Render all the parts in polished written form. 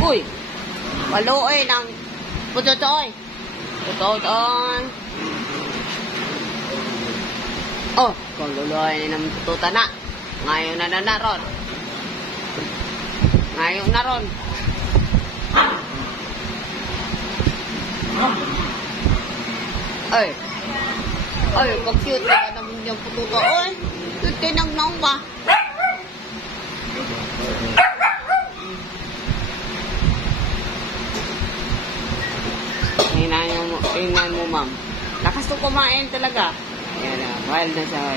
Uy! Maluoy ng pututoy. Pututoy. Oh, kung luluoy ng pututa na. Ngayon na naron. Ngayon na ron. Ay. Ay, kag-cute ka naman yung pututo. Ay, tinagnaw ba? Tingnan mo, ma'am. Lakas to kumain talaga. Ayan na, wild na siya.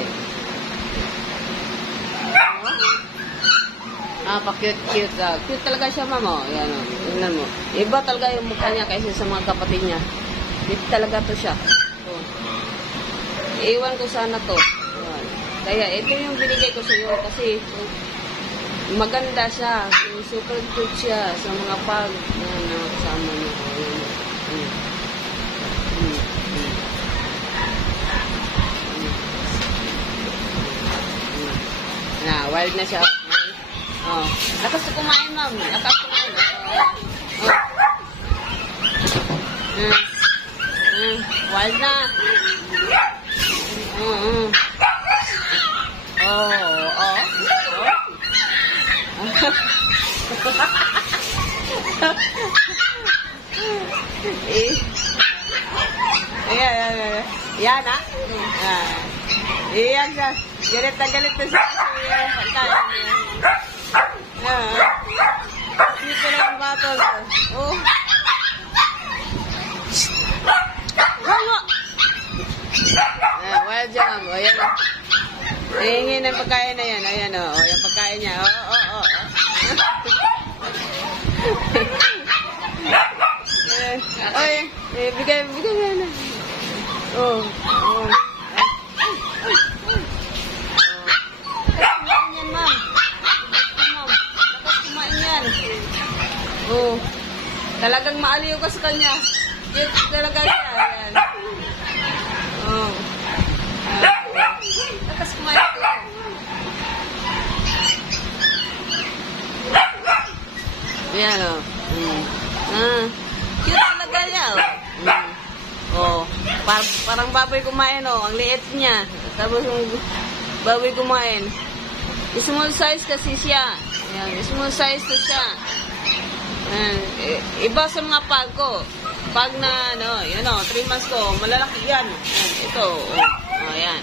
Pa-cute. Cute talaga siya, ma'am. Ayan o, tingnan mo. Iba talaga yung mukha niya kaysa sa mga kapatid niya. Dito talaga to siya. Iwan ko sana to. Ayan. Kaya ito yung binigay ko sa iyo kasi maganda siya. Super cute siya sa mga pag. Ayan na, kasama niyo. Na, wild na siya. Oh, lakas na kumain, ma'am. Lakas kumain. Wild na. Ayan. Yan, ha? Iyan na. Galit na siya. Dito lang ang batol. Oh. Wild dyan lang. Ayan o. Hingin ng pagkain na yan. Ayan o. Yung pagkain niya. Oy. Bigay mo na. Oh. Oh, talagang maaliw ka sa kanya. Cute talaga siya. Ayan. Oh. Lakas kumain ko. Ayan o. Cute talaga niya. Oh. Parang baboy kumain o. Ang liit niya. Tapos yung baboy kumain. Small size kasi siya. Ayan. Small size to siya. Iba sa mga pag ko. Pag na, yun 3 months ko, malalaki yan. Ito, ayan.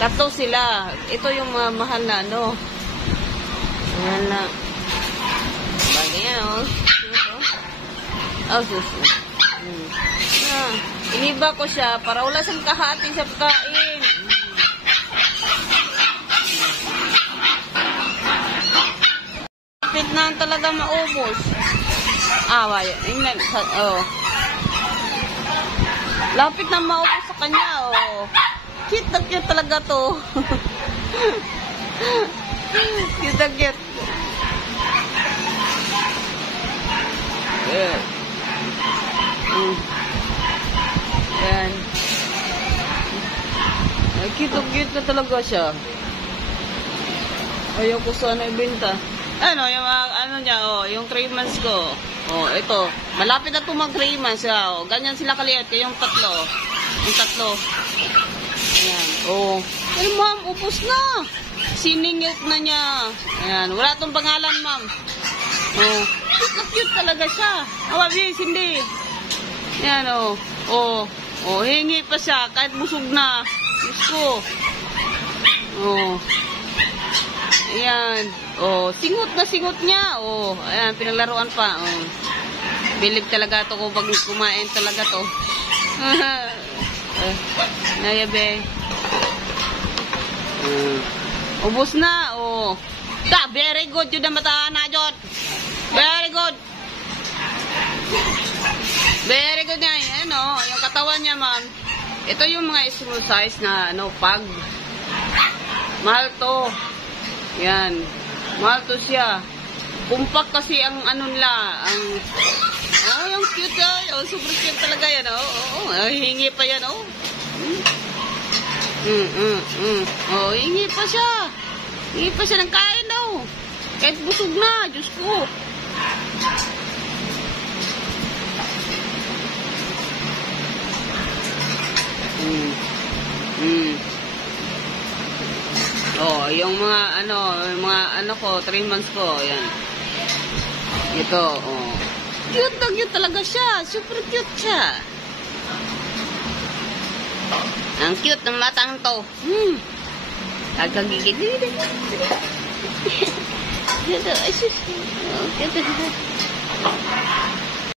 Tatlo sila. Ito yung mahal na, mahal na. Bagay yan, sus. Iniba ko siya para wala siyang kahati sa pagkain. Lapit na talaga maubos. Lapit na maubos sa kanya, Cute na cute talaga to. Cute na cute. Yan. Cute na talaga siya. Ayaw ko sana ibenta. Yung niya, yung 3 months ko. Ito. Malapit na ito mag 3 months. Ganyan sila kaliit. Yung tatlo. Ayan. Ay, ma'am, upos na. Siningit na niya. Ayan. Wala itong pangalan, ma'am. Cute talaga siya. Yes, hindi. Ayan, hingi pa siya. Kahit busog na. Diyos ko. Ayan. Singot niya. Ayan, pinaglaruan pa. Bilib talaga to ko pag kumain talaga to. Nayabe. Ubus na. Very good yun na mata na Jod. Very good. Very good na. Yung katawan niya, ma'am. Ito yung mga small size na pag. Mahal to. Yan. Mahal to siya. Kumpak kasi ang nila. Yung cute super cute talaga yan. Hingi pa yan. Hingi pa siya. Hingi pa siya ng kain daw. Kahit busog na. Diyos ko. Oh, yung mga ano ko, 3 months ko, yan. Ito, oh. Cute na cute talaga siya. Super cute siya. Ang cute ng batang to. Agagigit. Ito, ay sus.